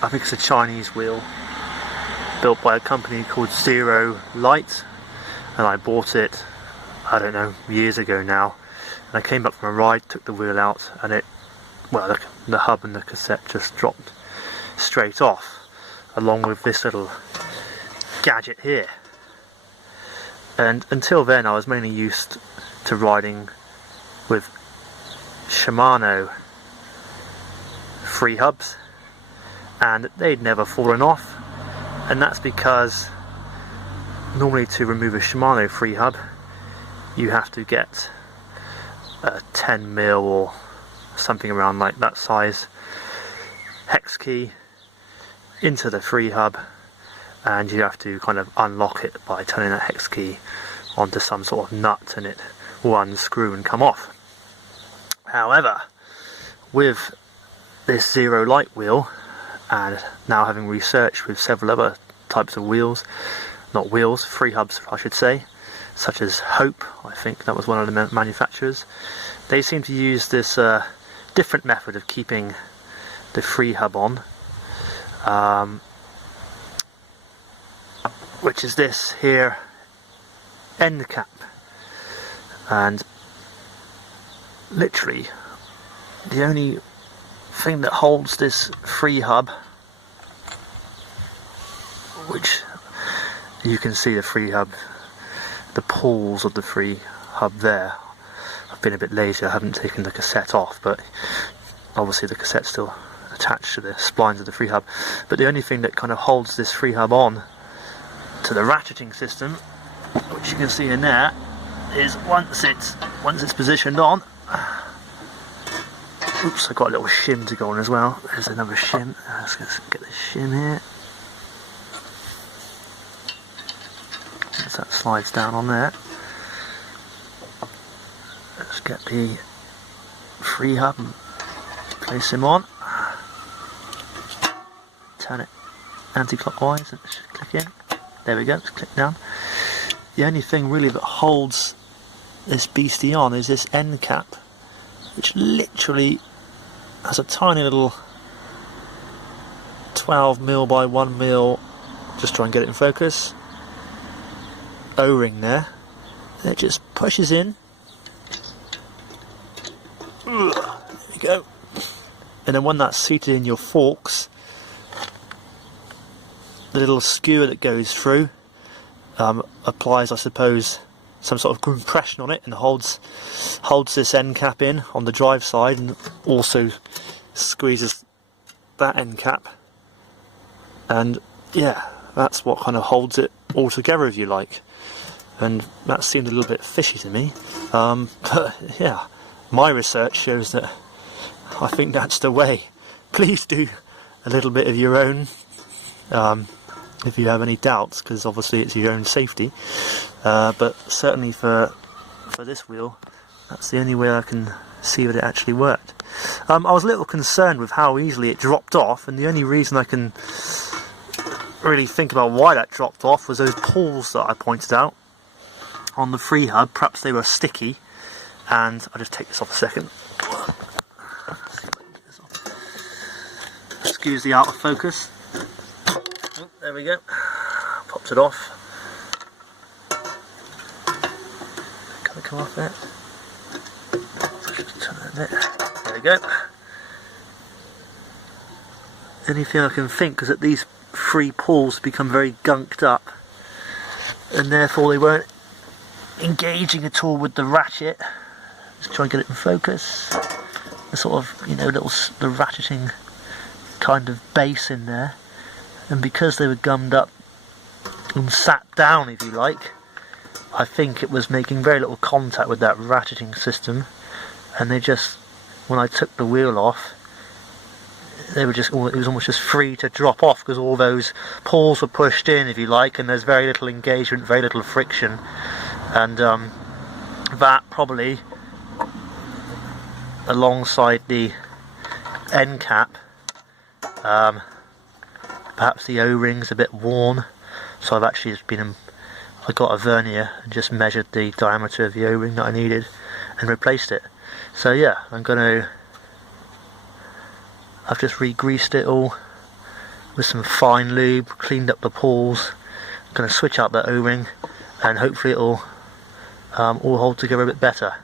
I think it's a Chinese wheel built by a company called Zero Light, and I bought it, I don't know, years ago now. And I came back from a ride, took the wheel out, and it, well, the hub and the cassette just dropped straight off, along with this little gadget here. And until then I was mainly used to riding with Shimano freehubs, and they'd never fallen off, and that's because normally to remove a Shimano freehub you have to get a 10mm or something around like that size hex key into the freehub, and you have to kind of unlock it by turning that hex key onto some sort of nut, and it will unscrew and come off. However, with this Zero Light wheel, and now having researched with several other types of wheels, not wheels, freehubs I should say, such as Hope, I think that was one of the manufacturers, they seem to use this different method of keeping the freehub on, which is this here end cap. And literally the only thing that holds this freehub, which you can see the freehub, the pulls of the freehub there. I've been a bit lazy, I haven't taken the cassette off, but obviously the cassette's still attached to the splines of the freehub. But the only thing that kind of holds this freehub on to the ratcheting system, which you can see in there, is once it's positioned on. Oops, I've got a little shim to go on as well. There's another shim. Let's get the shim here. As that slides down on there. Let's get the freehub and place him on. Turn it anti-clockwise and it should click in. There we go, it's clicked down. The only thing really that holds this beastie on is this end cap, which literally has a tiny little 12mm by 1mm, just try and get it in focus, O-ring there. And it just pushes in. There we go. And then when that's seated in your forks, the little skewer that goes through applies, I suppose, some sort of compression on it and holds this end cap in on the drive side, and also squeezes that end cap. And yeah, that's what kind of holds it all together, if you like. And that seemed a little bit fishy to me, but yeah, my research shows that I think that's the way. Please do a little bit of your own if you have any doubts, because obviously it's your own safety, but certainly for this wheel, that's the only way I can see that it actually worked. I was a little concerned with how easily it dropped off, and the only reason I can really think about why that dropped off was those pulls that I pointed out on the freehub. Perhaps they were sticky, and I'll just take this off a second. Excuse the out of focus. Oh, there we go. Popped it off. Can it come off there? So just turn it there. There we go. The only thing I can think is that these free pulls become very gunked up, and therefore they weren't engaging at all with the ratchet. Let's try and get it in focus. The sort of, you know, the ratcheting kind of base in there, and because they were gummed up and sat down, if you like, I think it was making very little contact with that ratcheting system, and they just, when I took the wheel off, they were just, it was almost just free to drop off, because all those pulls were pushed in, if you like, and there's very little engagement, very little friction, and that probably, alongside the end cap, perhaps the O-ring's a bit worn, so I've actually just I got a vernier and just measured the diameter of the O-ring that I needed and replaced it. So yeah, I've just re-greased it all with some fine lube, cleaned up the pulls. I'm going to switch out the O-ring and hopefully it'll all hold together a bit better.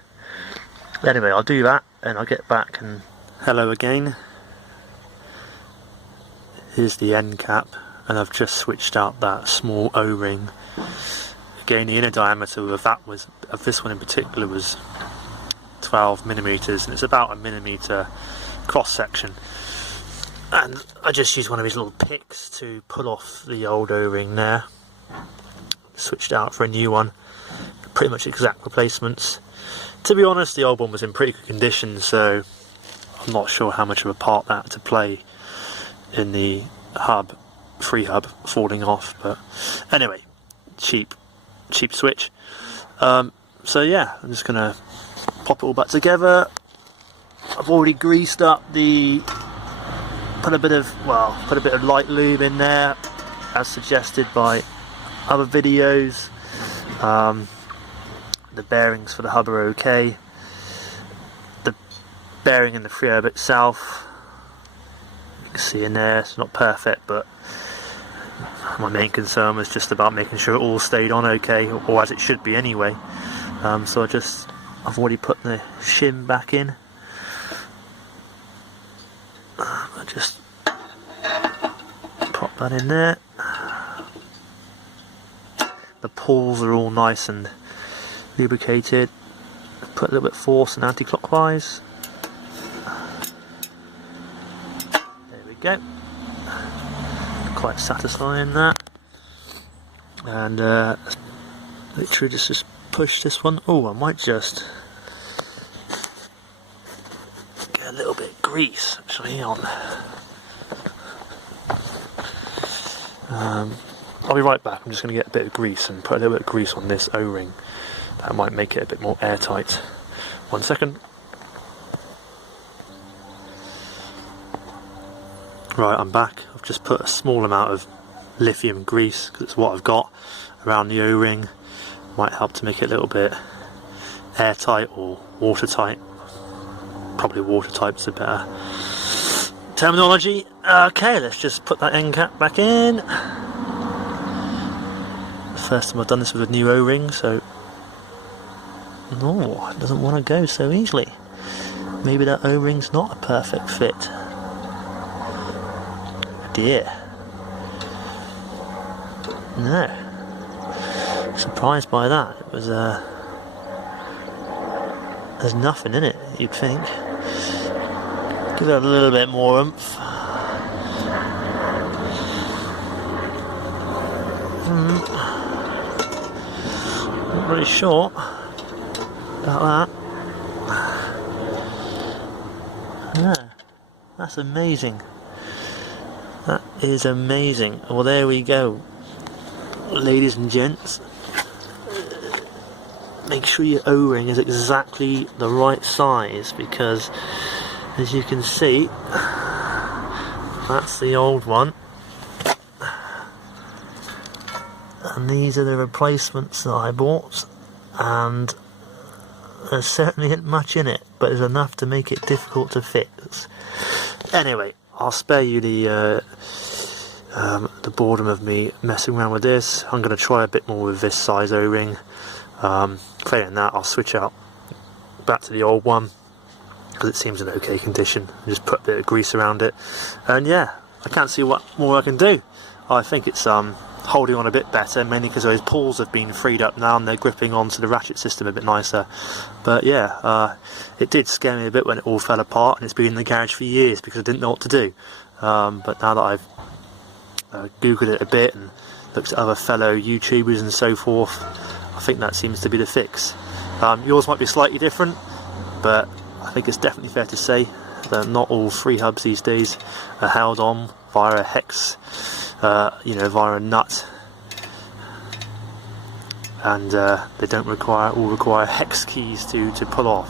Anyway, I'll do that and I'll get back. And hello again. Here's the end cap, and I've just switched out that small O-ring. Again, the inner diameter of this one in particular was 12 millimeters, and it's about a millimeter cross section. And I just used one of these little picks to pull off the old O-ring there. Switched out for a new one. Pretty much exact replacements. To be honest, the old one was in pretty good condition, so I'm not sure how much of a part that had to play in the free hub falling off. But anyway, cheap switch. So yeah, I'm just gonna pop it all back together. I've already greased up put a bit of light lube in there as suggested by other videos. The bearings for the hub are okay. The bearing in the freehub itself, you can see in there, it's not perfect, but my main concern was just about making sure it all stayed on okay, or as it should be anyway. So I've already put the shim back in. I just pop that in there. The pulls are all nice and lubricated. Put a little bit of force and anti-clockwise. There we go. Quite satisfying that. And literally just push this one. Oh, I might just get a little bit of grease actually on. I'll be right back. I'm just going to get a bit of grease and put a little bit of grease on this O-ring. That might make it a bit more airtight. 1 second. Right, I'm back. I've just put a small amount of lithium grease, because it's what I've got, around the O-ring. Might help to make it a little bit airtight or watertight. Probably watertight is a better terminology. Okay, let's just put that end cap back in. First time I've done this with a new O-ring, so no, it doesn't want to go so easily. Maybe that O-ring's not a perfect fit. Oh dear. No. Surprised by that. It was there's nothing in it, you'd think. Give it a little bit more oomph. Not really sure about that. Yeah, that's amazing. That is amazing. Well, there we go, ladies and gents. Make sure your O-ring is exactly the right size, because as you can see, that's the old one. And these are the replacements that I bought, and there's certainly isn't much in it, but there's enough to make it difficult to fix. Anyway, I'll spare you the boredom of me messing around with this. I'm going to try a bit more with this size O-ring. Failing that, I'll switch out back to the old one, because it seems in okay condition. Just put a bit of grease around it, and yeah, I can't see what more I can do. I think it's holding on a bit better, mainly because those pulls have been freed up now and they're gripping onto the ratchet system a bit nicer. But yeah, it did scare me a bit when it all fell apart, and it's been in the garage for years because I didn't know what to do. But now that I've googled it a bit and looked at other fellow YouTubers and so forth, I think that seems to be the fix. Yours might be slightly different, but I think it's definitely fair to say that not all free hubs these days are held on via a hex, via a nut, and they don't all require hex keys to pull off.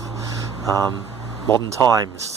Modern times.